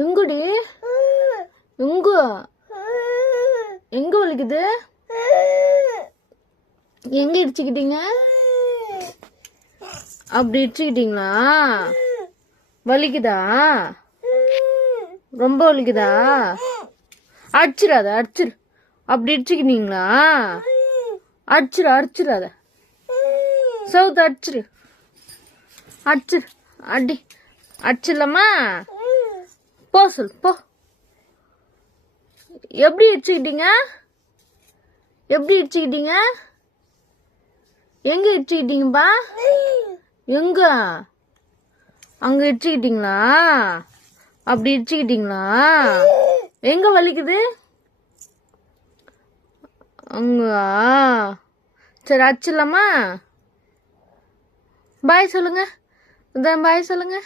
எங்குடி? எங்க எங்க வலிக்குது? எங்க இடிச்சுக்கிட்டீங்க? அப்படி இடிச்சுக்கிட்டீங்களா? வலிக்குதா? ரொம்ப வலிக்குதா? அடிச்சிடாத, அடிச்சிரு. அப்படி இடிச்சுக்கிட்டீங்களா? அடிச்சிடாத. சவுத்து அடிச்சிரு. அடி அடிச்சிடலாமா? போ சொல் போ. எப்படி இடிச்சுக்கிட்டீங்க? எப்படி இடிச்சுக்கிட்டீங்க? எங்க இடிச்சுக்கிட்டீங்கப்பா? எங்க? அங்க இடிச்சுக்கிட்டீங்களா? அப்படி இடிச்சுக்கிட்டீங்களா? எங்க வலிக்குது? அங்க. சரி அடிச்சிடலாமா? பாய் சொல்லுங்க. பாய் சொல்லுங்க.